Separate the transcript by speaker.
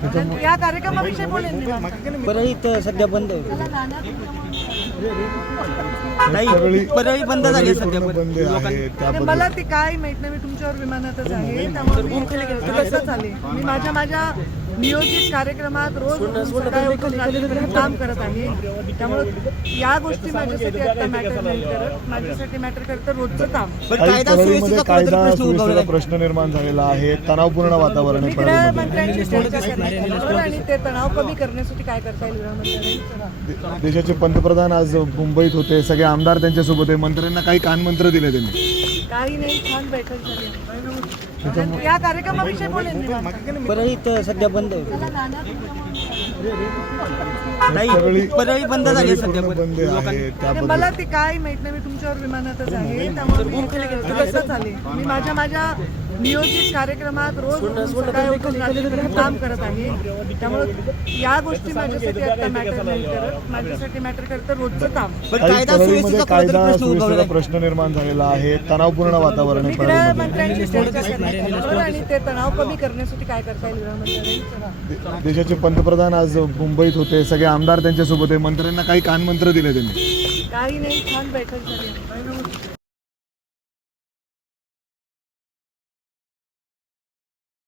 Speaker 1: या कार्यक्रमाविषयी बोलेन मी आता.
Speaker 2: बरं इथं सध्या बंद आहे.
Speaker 1: त्याला नाण्यात
Speaker 2: नाही परळी बंद झाली सध्या
Speaker 3: बंद आहे
Speaker 1: आणि
Speaker 3: त्याबद्दल
Speaker 1: मला ते काय माहित नाही, मी तुमच्यावर विमानातच आहे, त्यामुळे मी कसं चालेल, मी माझ्या नियोजित कार्यक्रमात रोज सकाळी उठून रात्रीपर्यंत काम करत आहे. त्यामुळे या गोष्टी माझ्यासाठी आता मॅटर नाही करत, माझ्यासाठी मॅटर करतं रोजचं काम.
Speaker 3: काही परळीमध्ये कायदा सुव्यवस्थेचा प्रश्न निर्माण झालेला आहे, तणावपूर्ण वातावरण
Speaker 1: मी
Speaker 3: आहे परळीमध्ये.
Speaker 1: गृहमंत्र्यांशी चर्चा करण्यात आणि ते तणाव कमी करण्यासाठी काय करता येईल गृहमंत्र्यांनी.
Speaker 3: देशाचे पंतप्रधान आज मुंबईत होते, सगळे आमदार त्यांच्यासोबत आहे, मंत्र्यांना काही कानमंत्र दिले त्यांनी.
Speaker 1: काही नाही, छान बैठक झाली. या कार्यक्रमाविषयी बोलेन मी आता.
Speaker 2: बरं इथं सध्या बंद आहे.
Speaker 1: त्याला नाण्यात
Speaker 2: नाही परळी बंद झाली सध्या
Speaker 3: बंद आहे
Speaker 1: आणि
Speaker 3: त्याबद्दल
Speaker 1: मला ते काय माहित नाही, मी तुमच्यावर विमानातच आहे, त्यामुळे मी कसं चालेल, मी माझ्या नियोजित कार्यक्रमात रोज सकाळी उठून रात्रीपर्यंत काम करत आहे. त्यामुळे या गोष्टी माझ्यासाठी आता मॅटर नाही करत, माझ्यासाठी मॅटर करतं रोजचं काम.
Speaker 3: काही परळीमध्ये कायदा सुव्यवस्थेचा प्रश्न निर्माण झालेला आहे, तणावपूर्ण वातावरण
Speaker 1: मी
Speaker 3: आहे परळीमध्ये.
Speaker 1: गृहमंत्र्यांशी चर्चा करण्यात आणि ते तणाव कमी करण्यासाठी काय करता येईल गृहमंत्र्यांनी.
Speaker 3: देशाचे पंतप्रधान आज मुंबईत होते, सगळे आमदार त्यांच्यासोबत आहे, मंत्र्यांना काही कानमंत्र दिले त्यांनी.
Speaker 1: काही नाही, छान बैठक झाली.